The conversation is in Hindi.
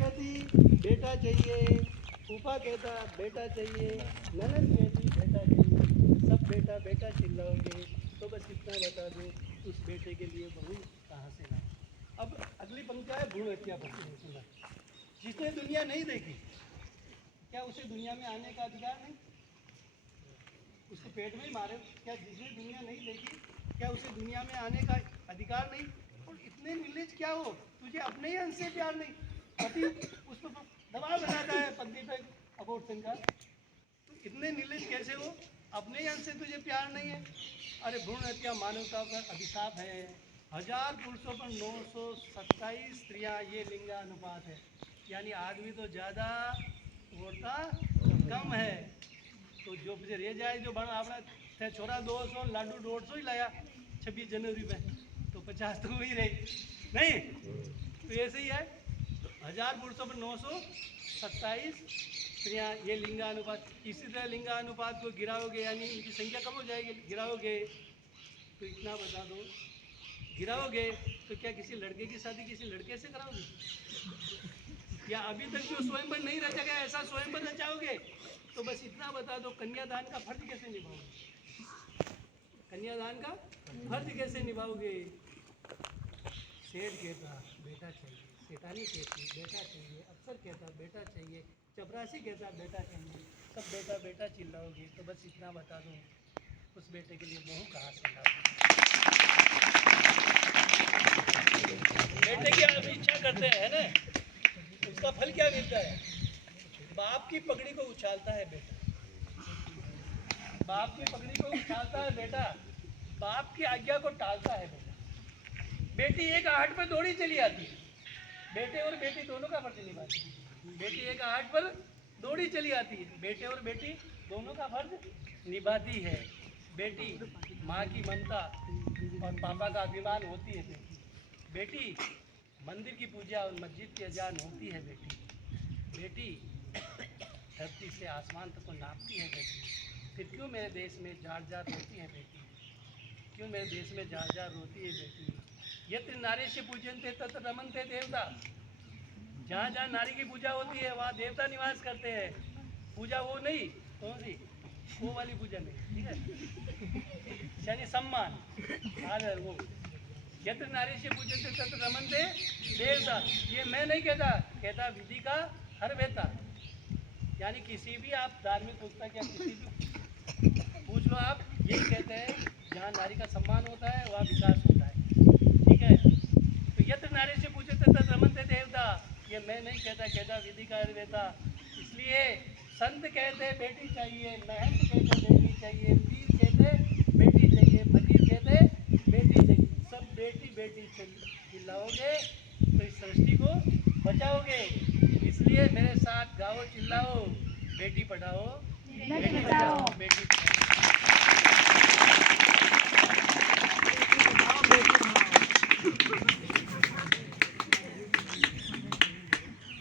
कहती बेटा चाहिए, फूफा कहता बेटा चाहिए, ननद कहती बेटा चाहिए, सब बेटा बेटा चिल्लाओगे तो बस इतना बता दो उस बेटे के लिए बहू कहाँ से लाए। अब अगली पंक्ति है भ्रूण हत्या पर सुना। जिसने दुनिया नहीं देखी क्या उसे दुनिया में आने का अधिकार नहीं? उसको पेट में ही मारे, क्या जिसने दुनिया नहीं देखी क्या उसे दुनिया में आने का अधिकार नहीं? और इतने निर्लज क्या हो, तुझे अपने ही अंश से प्यार नहीं, पति उस पर दबाव बनाता है पत्नी पे अबॉर्शन का, तो इतने निर्लज कैसे हो, अपने ही अंश से तुझे प्यार नहीं है? अरे भ्रूण हत्या मानवता पर अभिशाप है। 1000 पुरुषों पर 927 स्त्रियां, ये लिंगानुपात है, यानी आदमी तो ज़्यादा औरता कम है। तो जो मुझे रह जाए जो बड़ा आपने छोरा 200 लाडू 150 ही लाया 26 जनवरी में, तो 50 तो वही रही नहीं, तो ऐसे ही है। तो 1000 पुरुषों पर 927 स्त्रियाँ, ये लिंगानुपात। इसी तरह लिंगानुपात को गिराओगे यानी इनकी संख्या कम हो जाएगी, गिराओगे तो इतना बता दो, गिराओगे तो क्या किसी लड़के की शादी किसी लड़के से कराओगे? या अभी तक जो स्वयंवर नहीं रचा गया ऐसा स्वयंवर रचाओगे? तो बस इतना बता दो, कन्यादान का फर्ज कैसे निभाओगे? कन्यादान का फर्ज कैसे निभाओगे? सेठ कहता बेटा चाहिए, सेठानी कहती बेटा चाहिए, अफसर कहता बेटा चाहिए, चपरासी कहता बेटा चाहिए, सब बेटा बेटा चिल्लाओगे तो बस इतना बता दो उस बेटे के लिए बहू कहाँ से लाओगे? बेटे की आप इच्छा करते हैं ना, उसका फल क्या मिलता है? बाप की पगड़ी को उछालता है बेटा, बाप की पगड़ी को उछालता है बेटा, बाप की आज्ञा को टालता है बेटा। बेटी एक आहट पर दौड़ी चली आती है, बेटे और बेटी दोनों का फर्ज निभाती है। बेटी एक आहट पर दौड़ी चली आती है, बेटे और बेटी दोनों का फर्ज निभाती है। बेटी माँ की ममता और पापा का अभिमान होती है। बेटी मंदिर की पूजा और मस्जिद की अजान होती है। बेटी धरती से आसमान तक को नापती है। बेटी फिर क्यों मेरे देश में जार जार रोती है बेटी, क्यों मेरे देश में जार जार रोती है बेटी? यत्र नारी से पूजनते तत्र रमनते देवता, जहाँ जहाँ नारी की पूजा होती है वहाँ देवता निवास करते हैं। पूजा वो नहीं, कौन सी वो वाली पूजा नहीं, ठीक है, यानी सम्मान आदर वो। यत्र नारी से पूजनते तत्र रमनते देवता, ये मैं नहीं कहता, कहता विधि का हर वेता, यानी किसी भी आप धार्मिक पुस्तक या किसी भी पूछ लो आप, यही कहते हैं जहाँ नारी का सम्मान होता है वहाँ विकास होता है, ठीक है। तो यत्र नारी से पूछते तत्र रमनते देवता, ये मैं नहीं कहता, कहता विधि का हर वेता। इसलिए संत कहते बेटी चाहिए, महंत कहते बेटी चाहिए, पीर कहते बेटी चाहिए, फकीर कहते बेटी चाहिए, सब बेटी बेटी चिल्लाओगे तो इस सृष्टि को बचाओगे। इसलिए मेरे साथ गाओ चिल्लाओ, बेटी पढ़ाओ बेटी बचाओ बेटी पढ़ाओ।